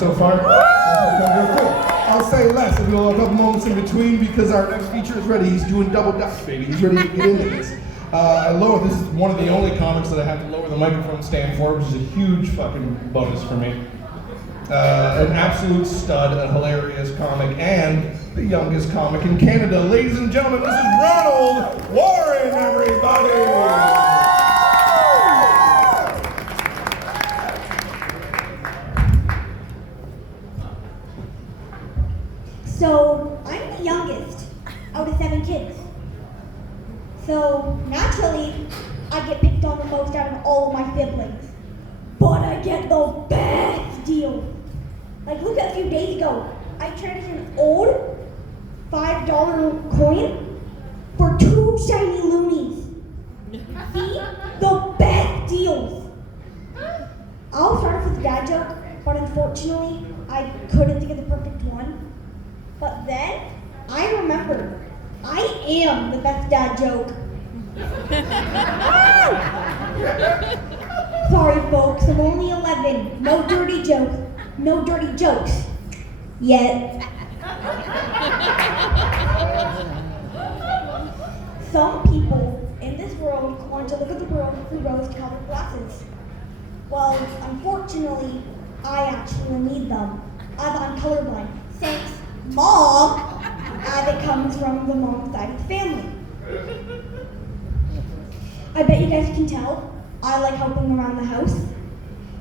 so far? Cool. I'll say less and we'll have a couple moments in between because our next feature is ready. He's doing double dutch, baby. He's ready to get into this. This is one of the only comics that I have to lower the microphone stand for, which is a huge fucking bonus for me. An absolute stud, a hilarious comic, and the youngest comic in Canada. Ladies and gentlemen, this is Ronald Warren, everybody! So, I'm the youngest out of 7 kids. So, naturally, I get picked on the most out of all of my siblings. But I get the best deal. Like, look at a few days ago, I traded an old $5 coin for 2 shiny loonies. See? The best deals. I'll start off with a dad joke, but unfortunately, I couldn't think of the perfect one. But then, I remembered, I am the best dad joke. Sorry folks, I'm only 11. No dirty jokes. No dirty jokes. Yet. Some people in this world want to look at the world through rose-colored glasses. Well, unfortunately, I actually need them, as I'm colorblind. Thanks, Mom, as it comes from the mom side of the family. I bet you guys can tell, I like helping around the house.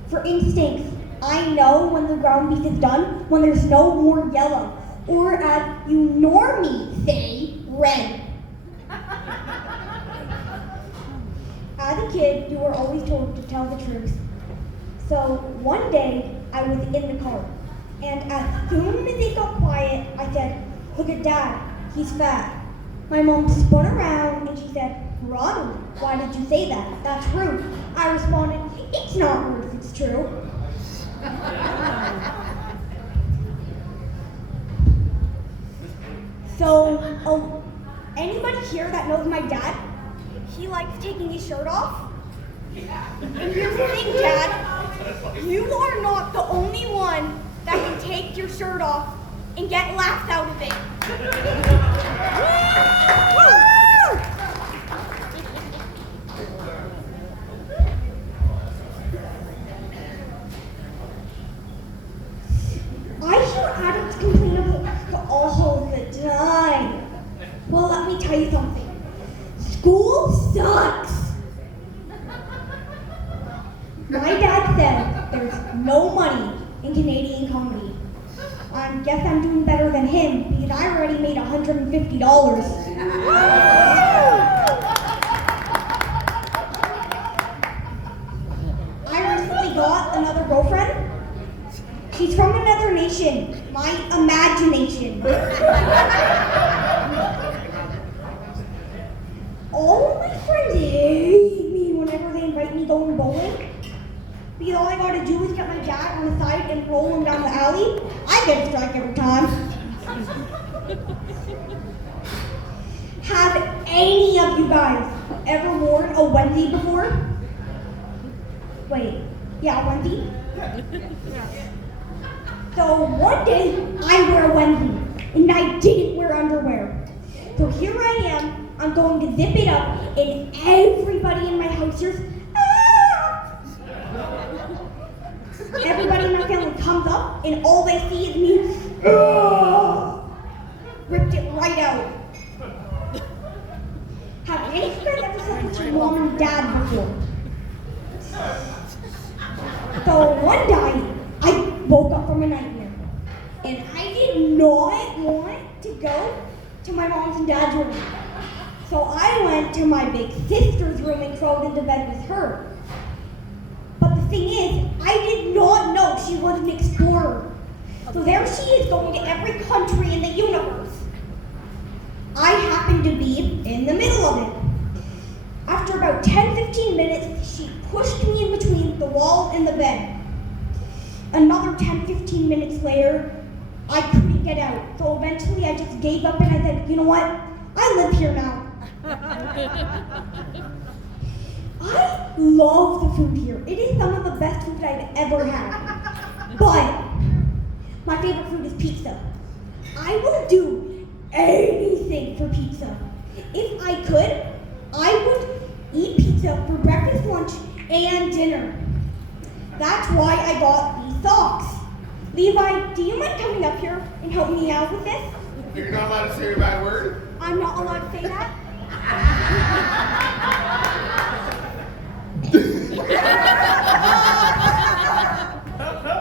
For instance, I know when the ground beef is done, when there's no more yellow, or as you normies say, red. As a kid, you were always told to tell the truth. So one day, I was in the car, and as soon as it got quiet, I said, "Look at Dad, he's fat." My mom spun around and she said, "Ronald, why did you say that? That's rude." I responded, "It's not rude if it's true." So, anybody here that knows my dad? He likes taking his shirt off. And here's the thing, Dad. You are not the only one that can take your shirt off and get laughs out of it. I hear adults complain about all the time. Well, let me tell you something. School sucks. My dad said there's no money in Canadian comedy. I guess I'm doing better than him because I already made $150. I recently got another girlfriend. She's from another nation. My imagination. All of my friends hate me whenever they invite me going bowling. Because all I gotta do is get my dad on the side and roll him down the alley. I get a strike every time. Have any of you guys ever worn a onesie before? Wait, yeah, a onesie? So one day I wear a onesie and I didn't wear underwear. So here I am, I'm going to zip it up and everybody in my house hears, "Ah!" Everybody in my family comes up and all they see is me, "Ah!" Ripped it right out. Have any of you guys ever said this to Mom and Dad before? So one night, I woke up from a nightmare, and I did not want to go to my mom's and dad's room. So I went to my big sister's room and crawled into bed with her. But the thing is, I did not know she was an explorer. So there she is going to every country in the universe. I happened to be in the middle of it. After about 10-15 minutes, she pushed me in between the wall and the bed. Another 10-15 minutes later, I couldn't get out. So eventually I just gave up and I said, "You know what? I live here now." I love the food here. It is some of the best food I've ever had. But my favorite food is pizza. I will do anything for pizza. If I could, I would eat pizza for breakfast, lunch, and dinner. That's why I got these socks. Levi, do you mind coming up here and help me out with this? You're not allowed to say a bad word? I'm not allowed to say that?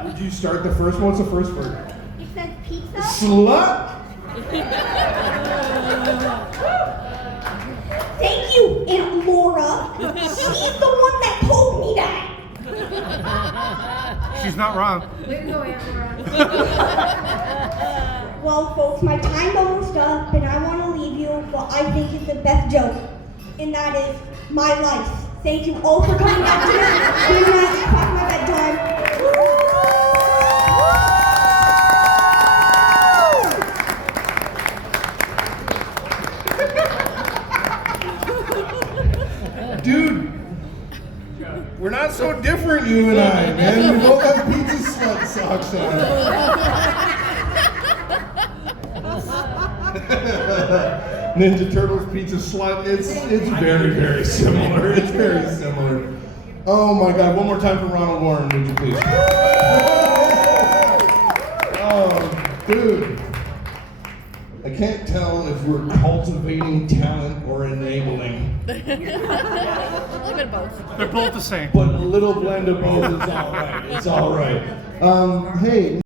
Did you start the first one? What's the first word? It says pizza. Slut? Thank you, Aunt Laura. She's the one that told me that. She's not wrong. Way to go, Aunt Laura. Well, folks, my time's almost up, and I want to leave you what I think is the best joke, and that is my life. Thank you all for coming out tonight. Good night. It's past my bedtime. Dude, we're not so different, you and I, man. We both have pizza slut socks on. Ninja Turtles pizza slut. It's very, very similar. It's very similar. Oh my God! One more time for Ronald Warren, would you please? Oh, dude. I can't tell if we're cultivating talent or enabling. A little bit of both. They're both the same. But a little blend of both is all right. It's all right. Hey.